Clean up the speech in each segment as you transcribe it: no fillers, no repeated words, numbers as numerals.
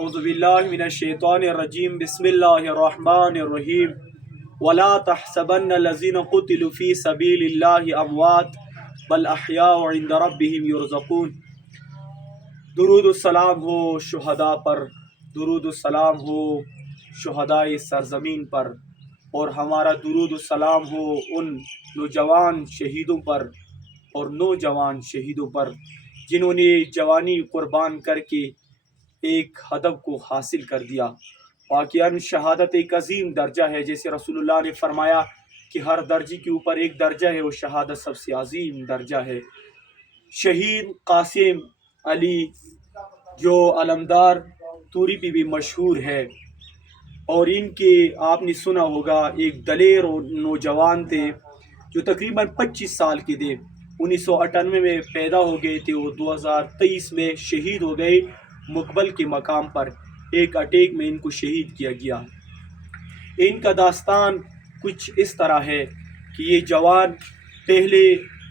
اعوذ باللہ من الشیطان الرجیم بسم اللہ الرحمن الرحیم ولا تحسبن الذین قتلوا فی سبیل اللہ اموات بل احیاء عند ربهم یرزقون۔ درود السلام ہو شہداء پر، درود السلام ہو شہدائے سرزمین پر، اور ہمارا درود السلام ہو ان نوجوان شہیدوں پر اور نوجوان شہیدوں پر جنہوں نے جوانی قربان کر کے ایک ہدف کو حاصل کر دیا۔ واقعاً شہادت ایک عظیم درجہ ہے، جیسے رسول اللہ نے فرمایا کہ ہر درجے کے اوپر ایک درجہ ہے، وہ شہادت سب سے عظیم درجہ ہے۔ شہید قاسم علی جو علمدار توری پہ بھی مشہور ہے، اور ان کے آپ نے سنا ہوگا ایک دلیر نوجوان تھے جو تقریباً 25 سال کے تھے۔ 1998 میں پیدا ہو گئے تھے، وہ 2023 میں شہید ہو گئے مقبل کے مقام پر۔ ایک اٹیک میں ان کو شہید کیا گیا۔ ان کا داستان کچھ اس طرح ہے کہ یہ جوان پہلے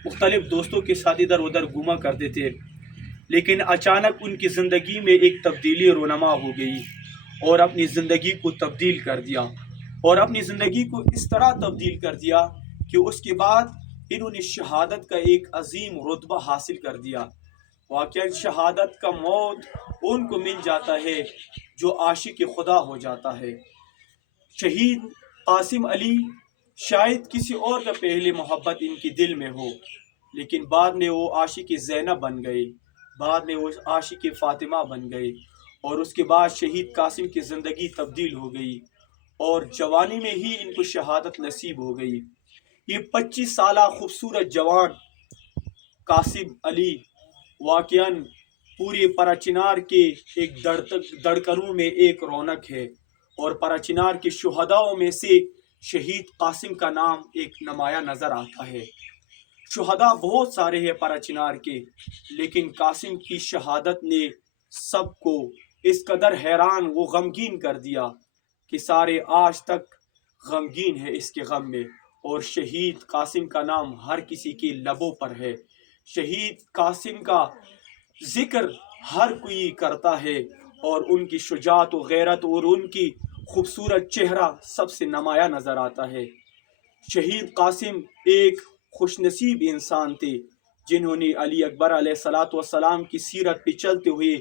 مختلف دوستوں کے ساتھ ادھر ادھر گھوما کرتے تھے، لیکن اچانک ان کی زندگی میں ایک تبدیلی رونما ہو گئی اور اپنی زندگی کو تبدیل کر دیا، اور اپنی زندگی کو اس طرح تبدیل کر دیا کہ اس کے بعد انہوں نے شہادت کا ایک عظیم رتبہ حاصل کر دیا۔ واقعاً شہادت کا موت ان کو مل جاتا ہے جو عاشق خدا ہو جاتا ہے۔ شہید قاسم علی شاید کسی اور کا پہلے محبت ان کے دل میں ہو، لیکن بعد میں وہ عاشق زینب بن گئے، بعد میں وہ عاشق فاطمہ بن گئے، اور اس کے بعد شہید قاسم کی زندگی تبدیل ہو گئی اور جوانی میں ہی ان کو شہادت نصیب ہو گئی۔ یہ 25 سالہ خوبصورت جوان قاسم علی واقعاً پورے پراچنار کے ایک دڑکنوں میں ایک رونق ہے، اور پراچنار کے شہداؤں میں سے شہید قاسم کا نام ایک نمایاں نظر آتا ہے۔ شہداء بہت سارے ہیں پراچنار کے، لیکن قاسم کی شہادت نے سب کو اس قدر حیران و غمگین کر دیا کہ سارے آج تک غمگین ہے اس کے غم میں، اور شہید قاسم کا نام ہر کسی کے لبوں پر ہے۔ شہید قاسم کا ذکر ہر کوئی کرتا ہے، اور ان کی شجاعت و غیرت اور ان کی خوبصورت چہرہ سب سے نمایاں نظر آتا ہے۔ شہید قاسم ایک خوش نصیب انسان تھے جنہوں نے علی اکبر علیہ السلام کی سیرت پہ چلتے ہوئے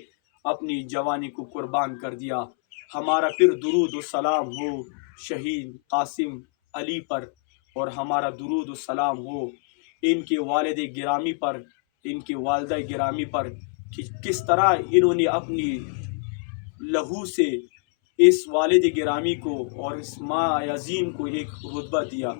اپنی جوانی کو قربان کر دیا۔ ہمارا پھر درود و سلام ہو شہید قاسم علی پر، اور ہمارا درود و سلام ہو ان کے والد گرامی پر، ان کے والدہ گرامی پر، کہ کس طرح انہوں نے اپنی لہو سے اس والد گرامی کو اور اس ماں عظیم کو ایک رتبہ دیا،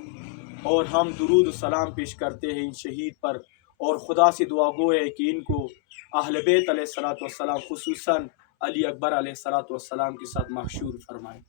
اور ہم درود و سلام پیش کرتے ہیں ان شہید پر، اور خدا سے دعا گو ہے کہ ان کو اہل بیت علیہ السلام خصوصاً علی اکبر علیہ السلام کے ساتھ محشور فرمائے۔